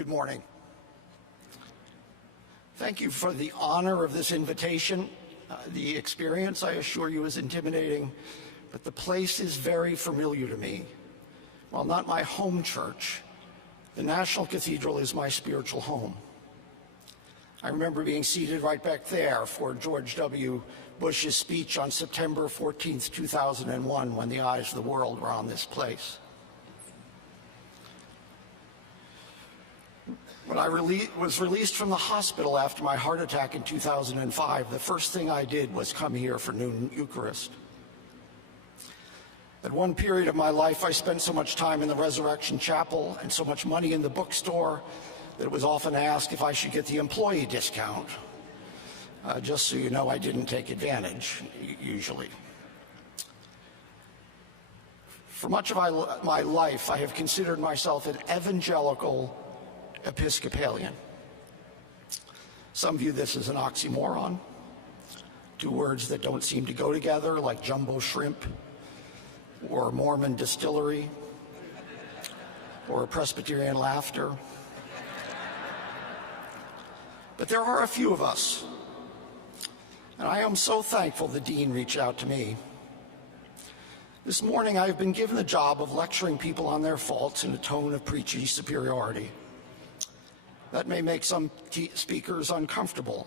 Good morning. Thank you for the honor of this invitation. The experience, I assure you, is intimidating, but the place is very familiar to me. While not my home church, the National Cathedral is my spiritual home. I remember being seated right back there for George W. Bush's speech on September 14th, 2001, when the eyes of the world were on this place. When I was released from the hospital after my heart attack in 2005, the first thing I did was come here for noon Eucharist. At one period of my life, I spent so much time in the Resurrection Chapel and so much money in the bookstore that it was often asked if I should get the employee discount. Just so you know, I didn't take advantage, usually. For much of my life, I have considered myself an evangelical Episcopalian. Some view this as an oxymoron, two words that don't seem to go together, like jumbo shrimp, or Mormon distillery, or Presbyterian laughter. But there are a few of us, and I am so thankful the dean reached out to me. This morning I have been given the job of lecturing people on their faults in a tone of preachy superiority. That may make some speakers uncomfortable,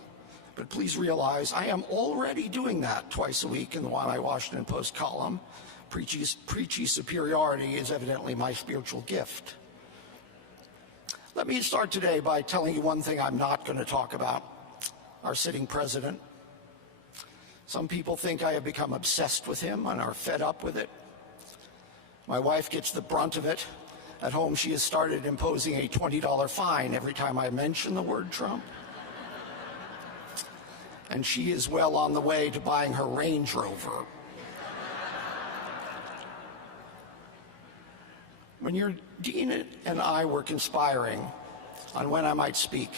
but please realize I am already doing that twice a week in the Washington Post column. Preachy superiority is evidently my spiritual gift. Let me start today by telling you one thing I'm not going to talk about: our sitting president. Some people think I have become obsessed with him and are fed up with it. My wife gets the brunt of it. At home, she has started imposing a $20 fine every time I mention the word Trump. And she is well on the way to buying her Range Rover. When your dean and I were conspiring on when I might speak,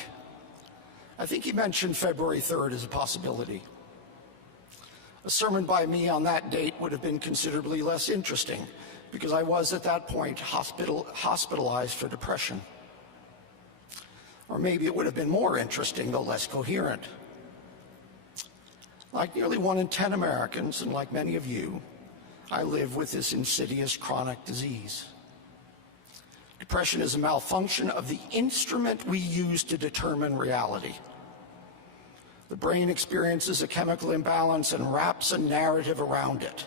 I think he mentioned February 3rd as a possibility. A sermon by me on that date would have been considerably less interesting, because I was at that point hospitalized for depression. Or maybe it would have been more interesting, though less coherent. Like nearly 1 in 10 Americans, and like many of you, I live with this insidious chronic disease. Depression is a malfunction of the instrument we use to determine reality. The brain experiences a chemical imbalance and wraps a narrative around it.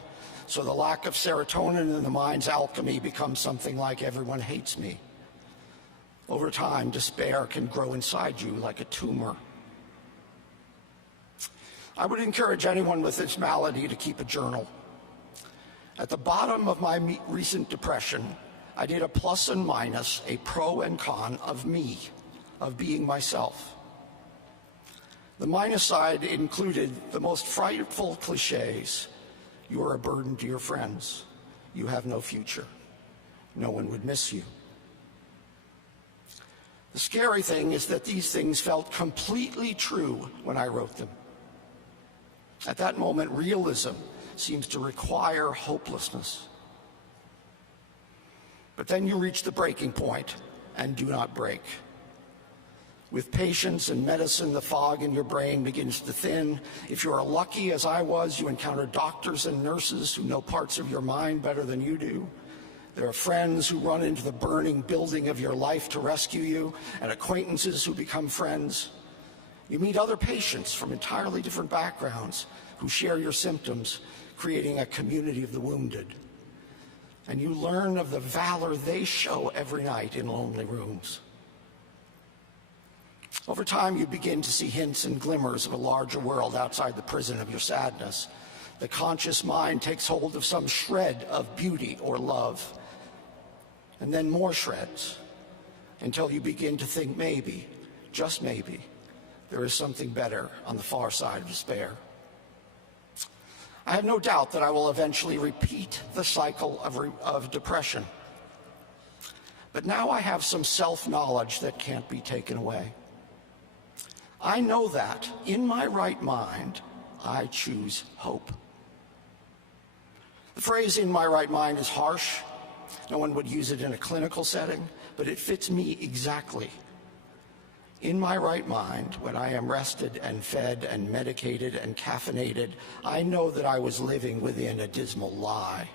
So the lack of serotonin in the mind's alchemy becomes something like "everyone hates me." Over time, despair can grow inside you like a tumor. I would encourage anyone with this malady to keep a journal. At the bottom of my recent depression, I did a plus and minus, a pro and con of me, of being myself. The minus side included the most frightful cliches. You are a burden to your friends. You have no future. No one would miss you. The scary thing is that these things felt completely true when I wrote them. At that moment, realism seems to require hopelessness. But then you reach the breaking point and do not break. With patience and medicine, the fog in your brain begins to thin. If you are lucky, as I was, you encounter doctors and nurses who know parts of your mind better than you do. There are friends who run into the burning building of your life to rescue you, and acquaintances who become friends. You meet other patients from entirely different backgrounds who share your symptoms, creating a community of the wounded. And you learn of the valor they show every night in lonely rooms. Over time, you begin to see hints and glimmers of a larger world outside the prison of your sadness. The conscious mind takes hold of some shred of beauty or love, and then more shreds, until you begin to think maybe, just maybe, there is something better on the far side of despair. I have no doubt that I will eventually repeat the cycle of depression. But now I have some self-knowledge that can't be taken away. I know that, in my right mind, I choose hope. The phrase "in my right mind" is harsh. No one would use it in a clinical setting, but it fits me exactly In my right mind, when I am rested and fed and medicated and caffeinated, I know that I was living within a dismal lie.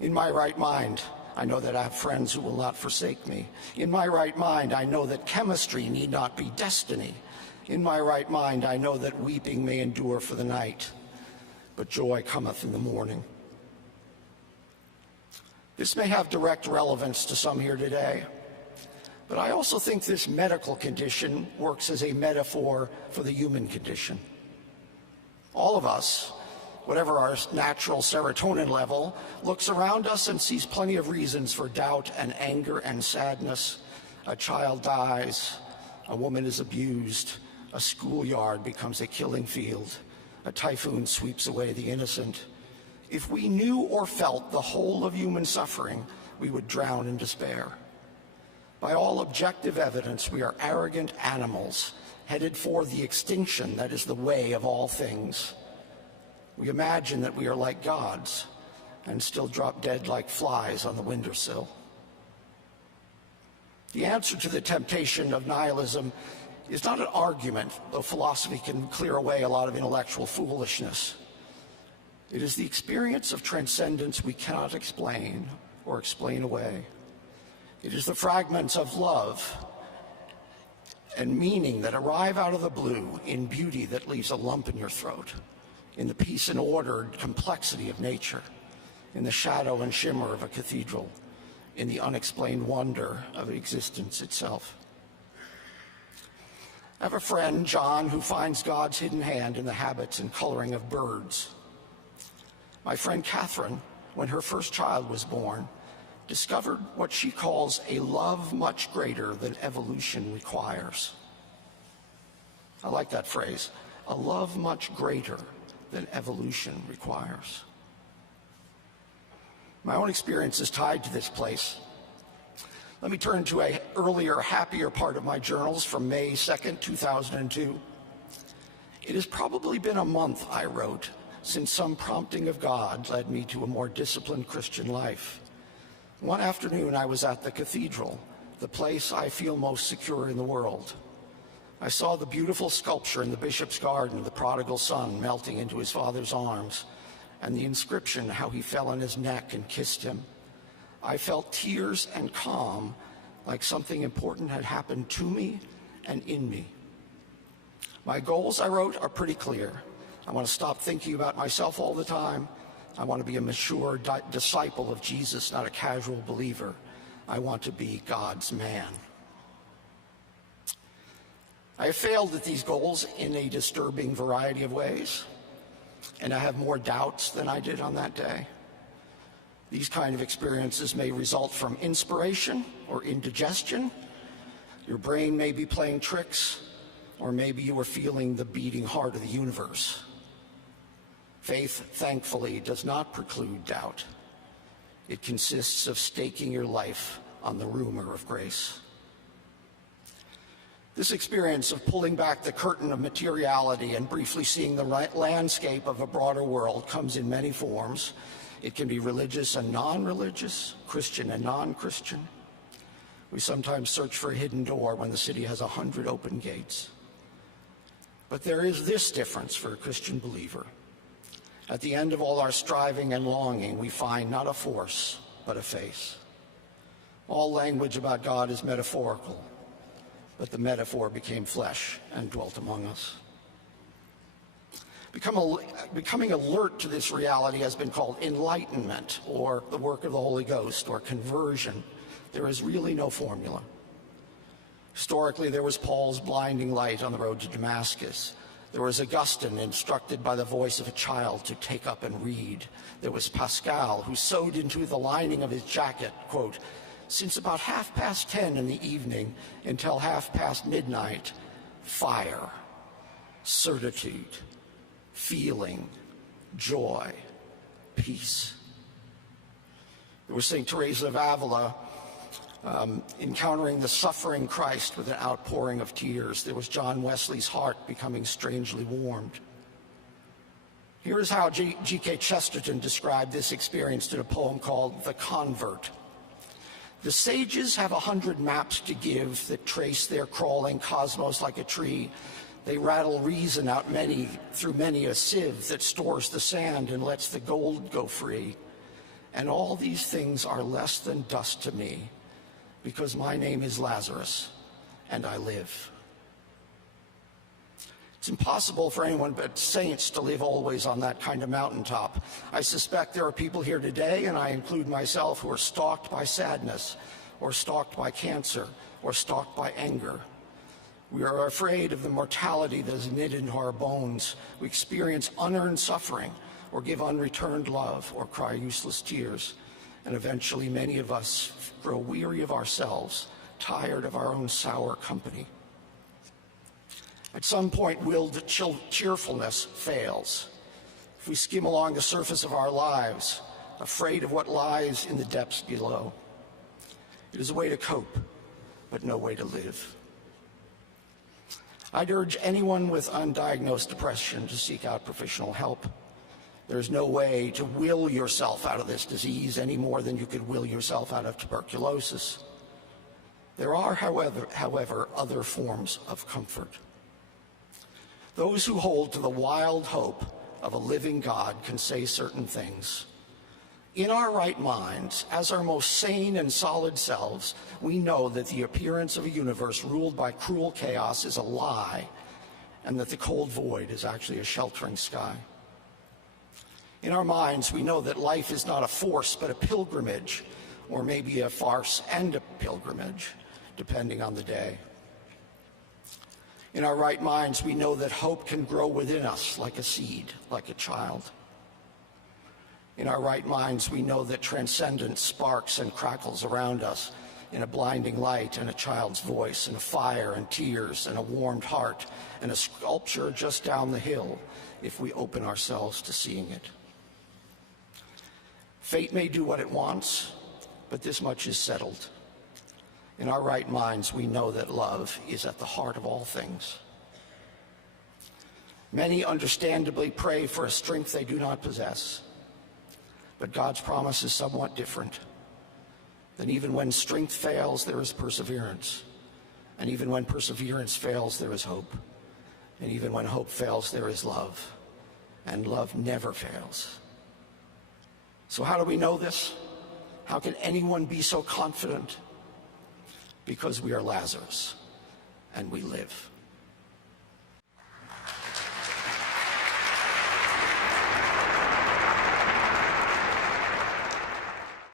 In my right mind, I know that I have friends who will not forsake me. In my right mind, I know that chemistry need not be destiny. In my right mind, I know that weeping may endure for the night, but joy cometh in the morning. This may have direct relevance to some here today, but I also think this medical condition works as a metaphor for the human condition. All of us, whatever our natural serotonin level, looks around us and sees plenty of reasons for doubt and anger and sadness. A child dies, a woman is abused, a schoolyard becomes a killing field, a typhoon sweeps away the innocent. If we knew or felt the whole of human suffering, we would drown in despair. By all objective evidence, we are arrogant animals headed for the extinction that is the way of all things. We imagine that we are like gods and still drop dead like flies on the windowsill. The answer to the temptation of nihilism is not an argument, though philosophy can clear away a lot of intellectual foolishness. It is the experience of transcendence we cannot explain or explain away. It is the fragments of love and meaning that arrive out of the blue in beauty that leaves a lump in your throat, in the peace and ordered complexity of nature, in the shadow and shimmer of a cathedral, in the unexplained wonder of existence itself. I have a friend, John, who finds God's hidden hand in the habits and coloring of birds. My friend Catherine, when her first child was born, discovered what she calls a love much greater than evolution requires. I like that phrase, a love much greater than evolution requires. My own experience is tied to this place. Let me turn to an earlier, happier part of my journals from May 2nd, 2002. It has probably been a month, I wrote, since some prompting of God led me to a more disciplined Christian life. One afternoon, I was at the Cathedral, the place I feel most secure in the world. I saw the beautiful sculpture in the bishop's garden, the prodigal son melting into his father's arms, and the inscription, how he fell on his neck and kissed him. I felt tears and calm, like something important had happened to me and in me. My goals, I wrote, are pretty clear. I want to stop thinking about myself all the time. I want to be a mature disciple of Jesus, not a casual believer. I want to be God's man. I have failed at these goals in a disturbing variety of ways, and I have more doubts than I did on that day. These kind of experiences may result from inspiration or indigestion. Your brain may be playing tricks, or maybe you are feeling the beating heart of the universe. Faith, thankfully, does not preclude doubt. It consists of staking your life on the rumor of grace. This experience of pulling back the curtain of materiality and briefly seeing the landscape of a broader world comes in many forms. It can be religious and non-religious, Christian and non-Christian. We sometimes search for a hidden door when the city has 100 open gates. But there is this difference for a Christian believer. At the end of all our striving and longing, we find not a force, but a face. All language about God is metaphorical, but the metaphor became flesh and dwelt among us. Becoming alert to this reality has been called enlightenment, or the work of the Holy Ghost, or conversion. There is really no formula. Historically, there was Paul's blinding light on the road to Damascus. There was Augustine, instructed by the voice of a child to take up and read. There was Pascal, who sewed into the lining of his jacket, quote, "Since about 10:30 in the evening until midnight, fire, certitude, feeling, joy, peace." There was St. Teresa of Avila, encountering the suffering Christ with an outpouring of tears. There was John Wesley's heart becoming strangely warmed. Here is how G.K. Chesterton described this experience in a poem called "The Convert." The sages have 100 maps to give that trace their crawling cosmos like a tree. They rattle reason out through many a sieve that stores the sand and lets the gold go free. And all these things are less than dust to me, because my name is Lazarus, and I live. It's impossible for anyone but saints to live always on that kind of mountaintop. I suspect there are people here today, and I include myself, who are stalked by sadness, or stalked by cancer, or stalked by anger. We are afraid of the mortality that is knit into our bones. We experience unearned suffering, or give unreturned love, or cry useless tears. And eventually many of us grow weary of ourselves, tired of our own sour company. At some point, willed cheerfulness fails. If we skim along the surface of our lives, afraid of what lies in the depths below. It is a way to cope, but no way to live. I'd urge anyone with undiagnosed depression to seek out professional help. There's no way to will yourself out of this disease any more than you could will yourself out of tuberculosis. There are, however, other forms of comfort. Those who hold to the wild hope of a living God can say certain things. In our right minds, as our most sane and solid selves, we know that the appearance of a universe ruled by cruel chaos is a lie, and that the cold void is actually a sheltering sky. In our minds, we know that life is not a force, but a pilgrimage, or maybe a farce and a pilgrimage, depending on the day. In our right minds, we know that hope can grow within us like a seed, like a child. In our right minds, we know that transcendence sparks and crackles around us in a blinding light and a child's voice and a fire and tears and a warmed heart and a sculpture just down the hill if we open ourselves to seeing it. Fate may do what it wants, but this much is settled. In our right minds, we know that love is at the heart of all things. Many understandably pray for a strength they do not possess, but God's promise is somewhat different. That even when strength fails, there is perseverance. And even when perseverance fails, there is hope. And even when hope fails, there is love. And love never fails. So how do we know this? How can anyone be so confident? Because we are Lazarus, and we live.